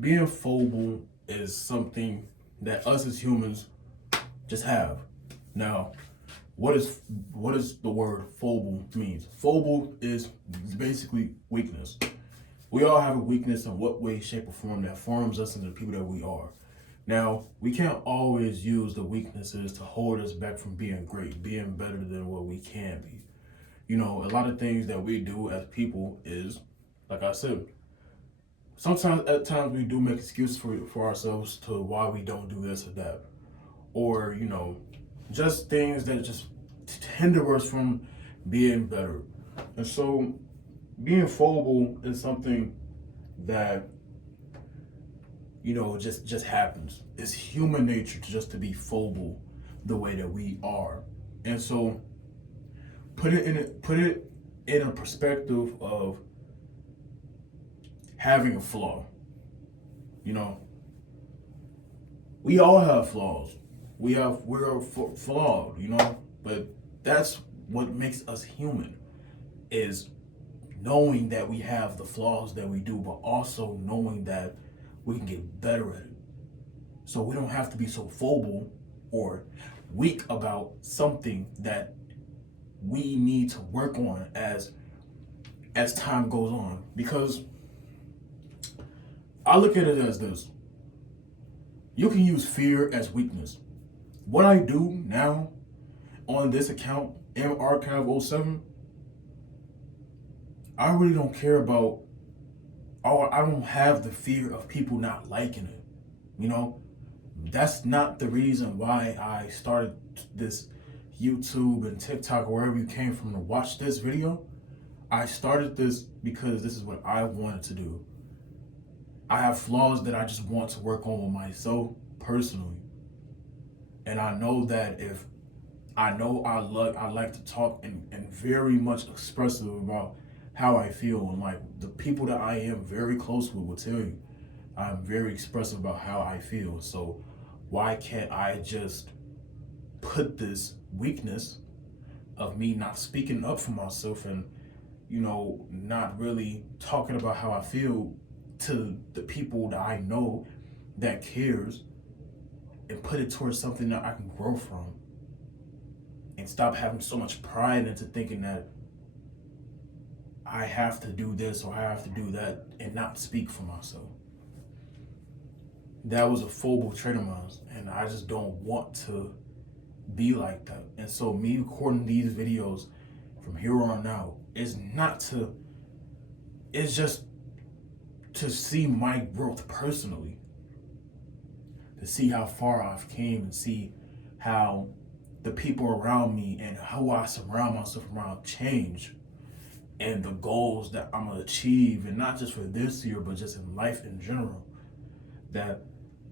being foible is something that us as humans just have. Now, what is what is the word foible means? Foible is basically weakness. We all have a weakness in what way, shape, or form that forms us into the people that we are. Now, we can't always use the weaknesses to hold us back from being great, being better than what we can be. A lot of things that we do as people is, like I said, sometimes at times we do make excuses for ourselves to why we don't do this or that. Or, just things that just hinder us from being better. And so being foible is something that just happens. It's human nature to be foible the way that we are. And so put it in a perspective of having a flaw. You know, we all have flaws. We're flawed, but that's what makes us human is knowing that we have the flaws that we do, but also knowing that we can get better at it. So we don't have to be so foible or weak about something that we need to work on as time goes on. Because I look at it as this. You can use fear as weakness. What I do now on this account, marchive07, I really don't care about, or I don't have the fear of people not liking it. That's not the reason why I started this YouTube and TikTok, wherever you came from to watch this video. I started this because this is what I wanted to do. I have flaws that I just want to work on with myself personally. And I know that if I know I like to talk and very much expressive about how I feel, and like the people that I am very close with will tell you I'm very expressive about how I feel. So why can't I just put this weakness of me not speaking up for myself and not really talking about how I feel to the people that I know that cares, and put it towards something that I can grow from, and stop having so much pride into thinking that I have to do this or I have to do that and not speak for myself. That was a foible trait of mine, and I just don't want to be like that. And so me recording these videos from here on out is not to, it's just to see my growth personally, to see how far I've came and see how the people around me and how I surround myself around change, and the goals that I'm gonna achieve, and not just for this year, but just in life in general. That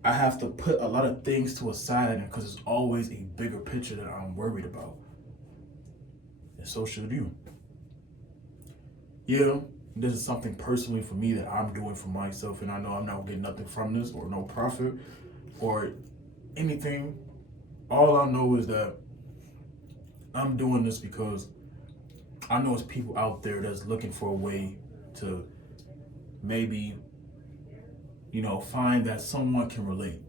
I have to put a lot of things to a side because it's always a bigger picture that I'm worried about. And so should you. Yeah, this is something personally for me that I'm doing for myself, and I know I'm not getting nothing from this or no profit or anything. All I know is that I'm doing this because I know it's people out there that's looking for a way to maybe, find that someone can relate.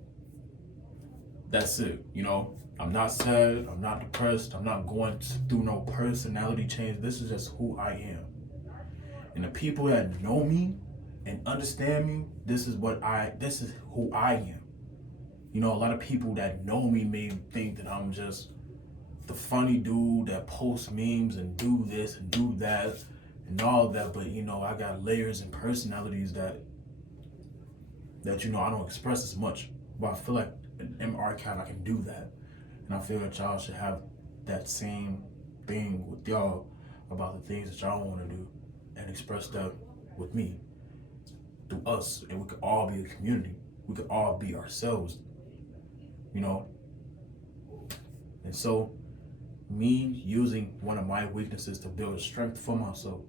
That's it. I'm not sad, I'm not depressed, I'm not going through no personality change. This is just who I am. And the people that know me and understand me, this is who I am. A lot of people that know me may think that I'm just the funny dude that posts memes and do this and do that and all that, but I got layers and personalities that I don't express as much. But I feel like in M Archive I can do that. And I feel that y'all should have that same thing with y'all about the things that y'all want to do, and express that with me through us, and we could all be a community. We could all be ourselves, you know. And so, me using one of my weaknesses to build a strength for myself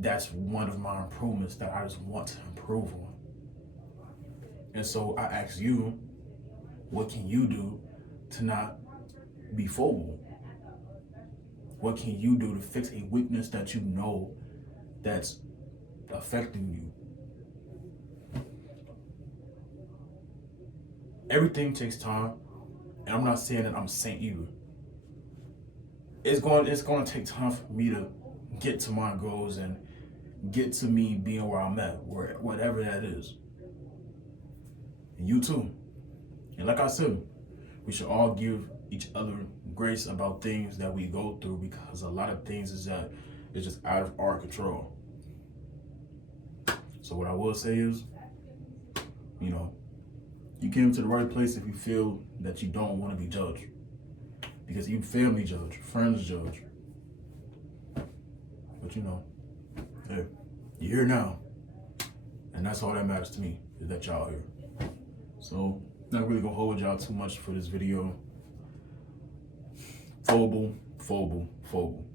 that's one of my improvements that I just want to improve on. And so I ask you, what can you do to not be foible? What can you do to fix a weakness that you know that's affecting you? Everything takes time, and I'm not saying that I'm a saint either. It's going to take time for me to get to my goals and get to me being where I'm at, whatever that is. And you too. And like I said, we should all give each other grace about things that we go through, because a lot of things is just out of our control. So what I will say is, you know, you came to the right place if you feel that you don't want to be judged. Because even family judge, friends judge. But you know, hey, you're here now. And that's all that matters to me, is that y'all here. So, not really gonna hold y'all too much for this video. Foible, foible, foible.